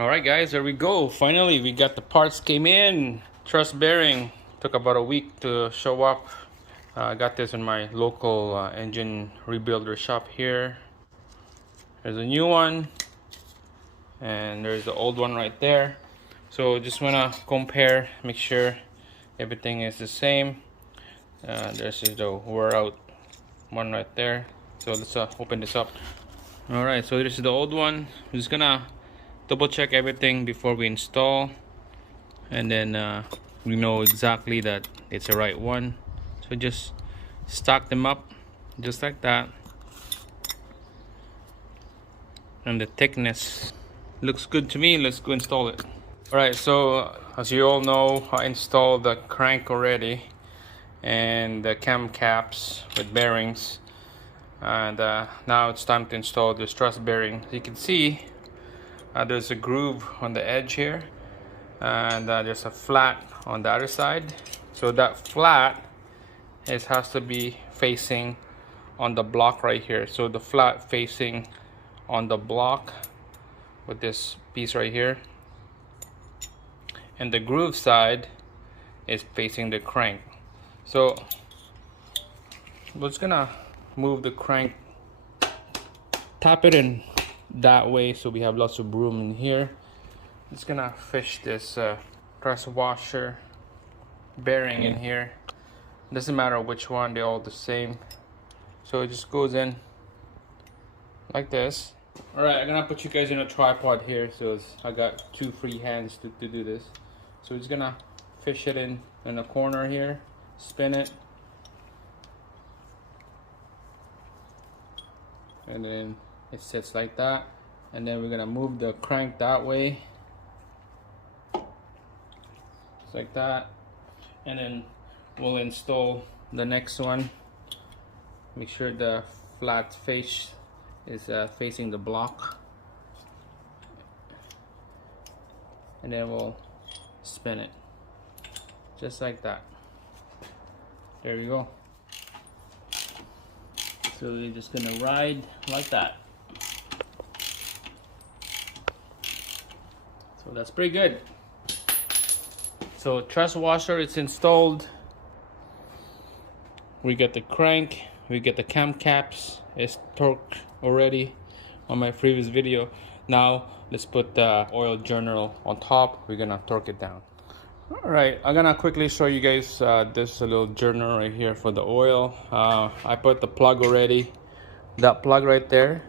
Alright guys, there we go. Finally, we got the parts came in. Truss bearing. Took about a week to show up. I got this in my local engine rebuilder shop here. There's a new one. And there's the old one right there. So just wanna compare, make sure everything is the same. There's the wore out one right there. So let's open this up. Alright, so this is the old one. I'm just gonna double check everything before we install, and then we know exactly that it's the right one. So just stack them up just like that, and the thickness looks good to me. Let's go install it. Alright, so as you all know, I installed the crank already and the cam caps with bearings, and now it's time to install this truss bearing. As you can see, there's a groove on the edge here, and there's a flat on the other side. So that flat has to be facing on the block right here. So the flat facing on the block with this piece right here, and the groove side is facing the crank. So we're just gonna move the crank, tap it in that way so we have lots of room in here. Just gonna fish this truss washer bearing in here. Doesn't matter which one, they're all the same. So it just goes in like this. Alright, I'm gonna put you guys in a tripod here, so I got two free hands to do this. So we're just gonna fish it in the corner here, spin it, and then it sits like that. And then we're gonna move the crank that way, just like that, and then we'll install the next one. Make sure the flat face is facing the block, and then we'll spin it just like that. There you go. So we're just gonna ride like that. So that's pretty good. So truss washer is installed. We get the crank, we get the cam caps. It's torqued already on my previous video. Now let's put the oil journal on top. We're gonna torque it down. Alright, I'm gonna quickly show you guys this little journal right here for the oil. I put the plug already. That plug right there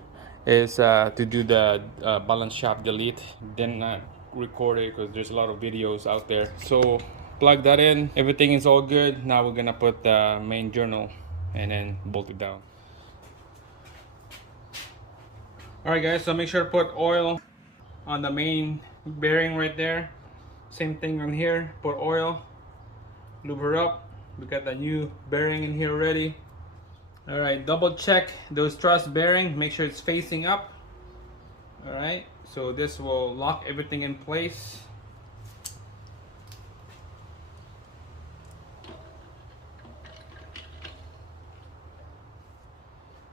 is to do the balance shaft delete. Didn't record it because there's a lot of videos out there. So plug that in, everything is all good. Now we're gonna put the main journal and then bolt it down. Alright guys, so make sure to put oil on the main bearing right there. Same thing on here, put oil, lube her up. We got the new bearing in here already. Alright, double check those truss bearing, make sure it's facing up. Alright, so this will lock everything in place.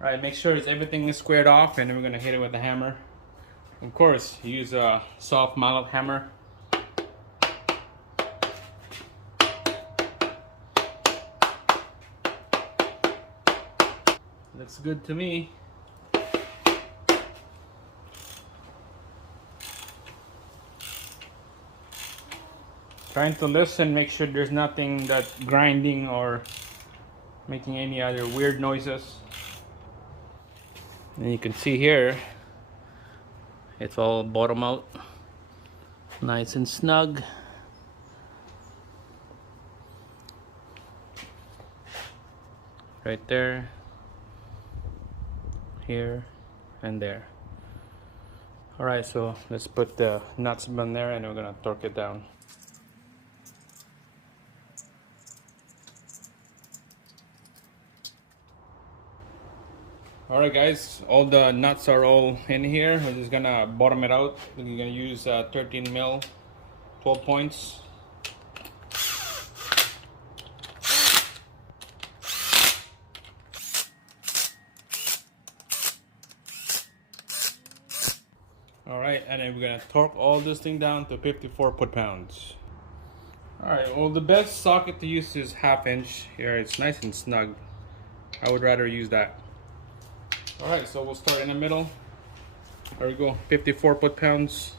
Alright, make sure everything is squared off, and then we're going to hit it with a hammer. Of course, use a soft mallet hammer. Looks good to me. Trying to listen, make sure there's nothing that's grinding or making any other weird noises. And you can see here, it's all bottom out, nice and snug. Right there, here, and there. Alright, so let's put the nuts on there and we're gonna torque it down. Alright guys, all the nuts are all in here. We're just gonna bottom it out. We're gonna use 13 mil 12 points. right, and then we're gonna torque all this thing down to 54 foot-pounds. All right, well, the best socket to use is 1/2 inch. Here, it's nice and snug. I would rather use that. All right, so we'll start in the middle. There we go, 54 foot-pounds.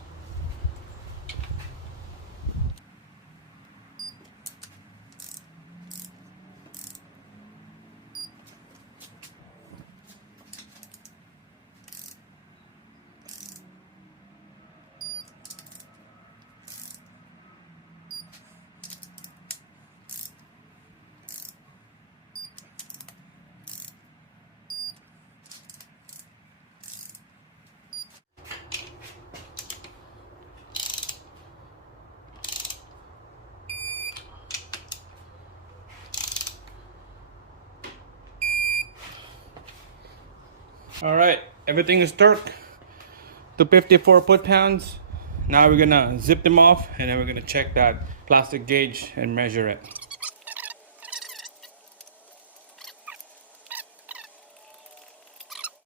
All right, everything is torqued to 54 foot-pounds. Now we're gonna zip them off, and then we're gonna check that plastic gauge and measure it.